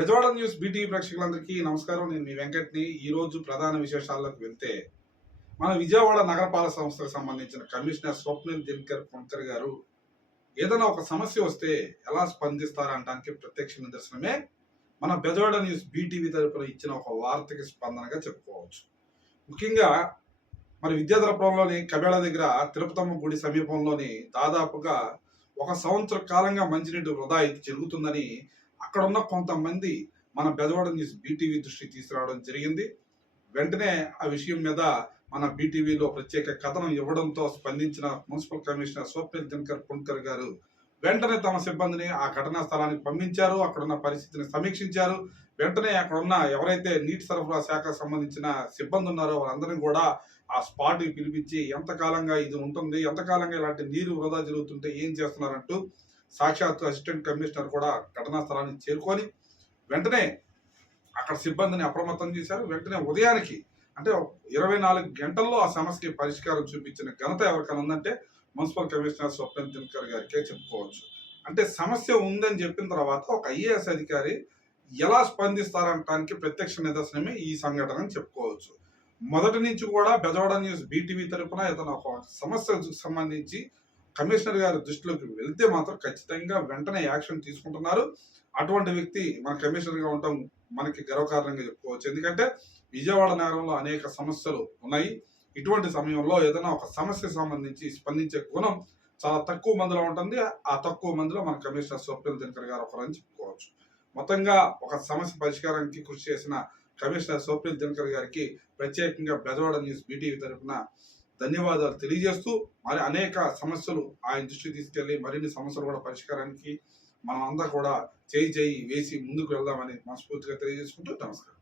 Bezawada news BTV ప్రేక్షకులందరికీ నమస్కారం. నేను మీ వెంకట్ని. ఈరోజు ప్రధాన విశేషాల్లోకి వెళ్తే, మన విజయవాడ నగరపాలక సంస్థకు సంబంధించిన కమిషనర్ స్వప్నిల్ దినకర్ కొన్కర్ గారు ఏదైనా ఒక సమస్య వస్తే ఎలా స్పందిస్తారనడానికి ప్రత్యక్ష నిదర్శనమే మన బెజవాడ న్యూస్ బీటీవీ తరపున ఇచ్చిన ఒక వార్తకి స్పందనగా చెప్పుకోవచ్చు. ముఖ్యంగా మరి విద్యాధరపురంలోని కబేళ దగ్గర తిరుపతమ్మ గుడి సమీపంలోని దాదాపుగా ఒక సంవత్సర కాలంగా మంచినీటి వృధా అయితే జరుగుతుందని అక్కడున్న కొంతమంది మన బెజవాడ న్యూస్ బీటీవీ దృష్టికి తీసుకురావడం జరిగింది. వెంటనే ఆ విషయం మీద మన బీటీవీలో ప్రత్యేక కథనం ఇవ్వడంతో స్పందించిన మున్సిపల్ కమిషనర్ స్వప్నిల్ దినకర్ కొన్కర్ గారు వెంటనే తమ సిబ్బందిని ఆ ఘటనా స్థలానికి పంపించారు. అక్కడున్న పరిస్థితిని సమీక్షించారు. వెంటనే అక్కడున్న ఎవరైతే నీటి సరఫరా శాఖకు సంబంధించిన సిబ్బంది ఉన్నారో వారందరినీ కూడా ఆ స్పాట్కి పిలిపించి ఎంతకాలంగా ఇది ఉంటుంది, ఎంతకాలంగా ఇలాంటి నీరు వృధా జరుగుతుంటే ఏం చేస్తున్నారంటూ సాక్షాత్తు అసిస్టెంట్ కమిషనర్ కూడా ఘటనా స్థలానికి చేరుకొని వెంటనే అక్కడ సిబ్బందిని అప్రమత్తం చేశారు. వెంటనే ఉదయానికి అంటే 24 గంటల్లో ఆ సమస్యకి పరిష్కారం చూపించిన ఘనత ఎవరికైనా ఉందంటే మున్సిపల్ కమిషనర్ స్వప్నిల్ దినకర్ గారికే చెప్పుకోవచ్చు. అంటే సమస్య ఉందని చెప్పిన తర్వాత ఒక ఐఏఎస్ అధికారి ఎలా స్పందిస్తారనటానికి ప్రత్యక్ష నిదర్శనమే ఈ సంఘటన అని చెప్పుకోవచ్చు. మొదటి నుంచి కూడా బెజవాడ న్యూస్ బీటీవీ తరపున ఏదైనా ఒక సమస్యకు సంబంధించి కమిషనర్ గారి దృష్టిలోకి వెళ్తే మాత్రం ఖచ్చితంగా వెంటనే యాక్షన్ తీసుకుంటున్నారు. అటువంటి వ్యక్తి మన కమిషనర్గా ఉండటం మనకి గర్వకారణంగా చెప్పుకోవచ్చు. ఎందుకంటే విజయవాడ నగరంలో అనేక సమస్యలు ఉన్నాయి. ఇటువంటి సమయంలో ఏదైనా ఒక సమస్యకు సంబంధించి స్పందించే గుణం చాలా తక్కువ మందిలో ఉంటుంది. ఆ తక్కువ మందిలో మన కమిషనర్ స్వప్నిల్ దినకర్ గారు ఒకరని చెప్పుకోవచ్చు. మొత్తంగా ఒక సమస్య పరిష్కారానికి కృషి చేసిన కమిషనర్ స్వప్నిల్ దినకర్ గారికి ప్రత్యేకంగా బెజవాడ న్యూస్ బీటీవీ తరఫున ధన్యవాదాలు తెలియజేస్తూ, మరి అనేక సమస్యలు ఆయన దృష్టికి తీసుకెళ్లి మరిన్ని సమస్యలు కూడా పరిష్కారానికి మనం అంతా కూడా చేయి వేసి ముందుకు వెళ్దామని మనస్ఫూర్తిగా తెలియజేసుకుంటూ నమస్కారం.